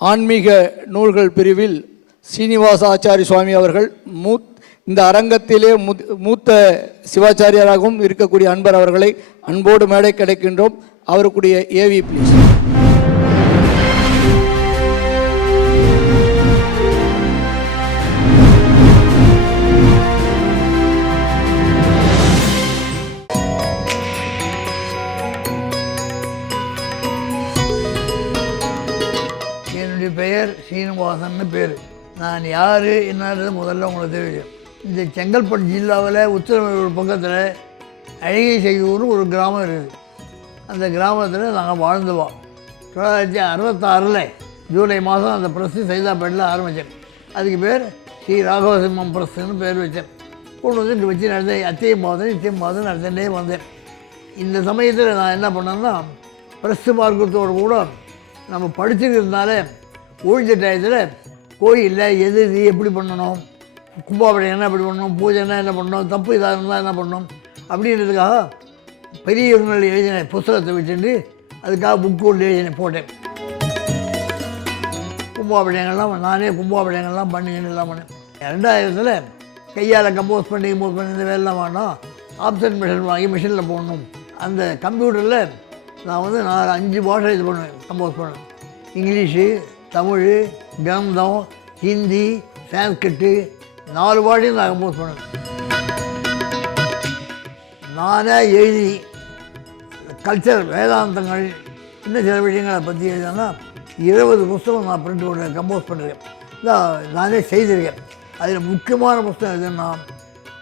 ஆன்மீக நூல்கள் பிரிவில் சீனிவாச ஆச்சாரி சுவாமி அவர்கள் இந்த அரங்கத்திலே மூத்த சிவாச்சாரியராகவும் இருக்கக்கூடிய அன்பர் அவர்களை அன்போடு மேடை கிடைக்கின்றோம். அவருக்குரிய ஏவி ப்ளீஸ். என்னுடைய பெயர் சீனிவாசன்னு பேர். நான் யார் என்னன்றது முதல்ல உங்களுக்கு தெரியும். இந்த செங்கல்பட்டு ஜில்லாவில் உத்திரமேரூர் பக்கத்தில் அழகை செய்யூர் ஒரு கிராமம் இருக்குது. அந்த கிராமத்தில் நாங்கள் வாழ்ந்துவோம். 1966 ஜூலை மாதம் அந்த ப்ரெஸ்ஸு சைதாப்பேட்டில் ஆரம்பித்தேன். அதுக்கு பேர் ஸ்ரீ ராகவசிம்மம் ப்ரெஸ்ஸுன்னு பேர் வச்சேன். கொண்டு வந்து இங்கே வச்சு நடந்தேன். அத்தையும் மாதம் நடந்துகிட்டே வந்தேன். இந்த சமயத்தில் நான் என்ன பண்ணேன்னா, ப்ரெஸ்ஸு மார்க்கத்தோடு கூட நம்ம படிச்சுக்கிறதுனால ஒழிஞ்ச டயத்தில் கோயிலில் எது எப்படி பண்ணணும், கும்பாபிஷேகம் எப்படி பண்ணணும், பூஜைன்னா என்ன பண்ணணும், தப்பு இதாக இருந்தால் என்ன பண்ணணும் அப்படின்றதுக்காக பெரியவங்கள் எழுதின புத்தகத்தை வச்சுட்டு அதுக்காக புக்கு ஒன்று எழுதின போட்டேன். கும்பாபிஷேகங்கள்லாம் நானே கும்பாபிஷேகங்கள்லாம் பண்ணிக்கின்னு எல்லாம் பண்ணேன். 2000 கையால் கம்போஸ் பண்ணி இந்த வேலைலாம் வேணாம், ஆப்ஷன் மிஷின் வாங்கி மிஷினில் போடணும். அந்த கம்ப்யூட்டரில் நான் 5 பாஷை இது பண்ணுவேன், கம்போஸ் பண்ணேன். இங்கிலீஷு, தமிழ், கந்தம், ஹிந்தி, சான்ஸ்கிரிட்டு 4 பாஷையும் நான் கம்போஸ் பண்ணேன். நானே எழுதி கல்ச்சர் வேதாந்தங்கள் இன்னும் சில விஷயங்களை பற்றி எழுதினா 20 புத்தகம் நான் பிரிண்ட் பண்ண கம்போஸ் பண்ணியிருக்கேன். நானே செய்திருக்கேன். அதில் முக்கியமான புத்தகம் எதுன்னா,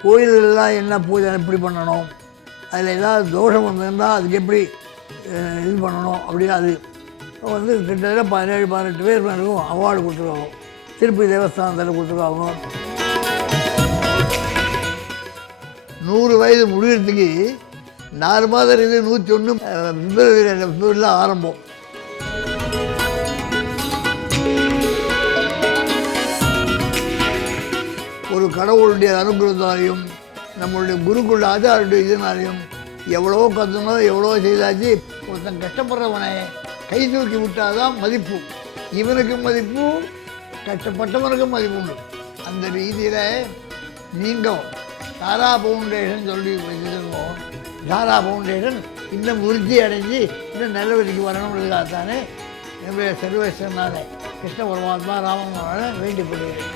கோயிலெல்லாம் என்ன பூஜை எப்படி பண்ணணும், அதில் ஏதாவது தோஷம் வந்திருந்தால் அதுக்கு எப்படி இது பண்ணணும் அப்படின்னு அது கிட்டத்தட்ட 17-18 பேர் மேலும் அவார்டு கொடுத்துருவாங்க. திருப்பதி தேவஸ்தானத்தில் கொடுத்துருவாங்க. 100 வயது முடிகிறதுக்கு 4 மாதம் இருக்குது. 101 பிப்ரவரியில் ஆரம்பம். ஒரு கடவுளுடைய அனுகிரகத்தாலையும் நம்மளுடைய குருக்குள்ள ஆச்சாரியுடைய இதனாலையும் எவ்வளோ கற்றுனோ எவ்வளோ செய்தாச்சு. ஒருத்தன் கஷ்டப்படுறவனை கை தூக்கி விட்டால் தான் மதிப்பு. இவனுக்கும் மதிப்பு, கஷ்டப்பட்டவனுக்கும் மதிப்பு உண்டு. அந்த ரீதியில் நீங்கள் தாரா ஃபவுண்டேஷன் சொல்லி வச்சுருக்கோம். தாரா ஃபவுண்டேஷன் இன்னும் உறுதி அடைஞ்சு இன்னும் நல்ல வழிக்கு வரணுன்றதுக்காகத்தானே என்னுடைய சர்வேஸ்வரனால கிருஷ்ண பரமாத்மா ராமன் வேண்டிப்படுகிறேன்.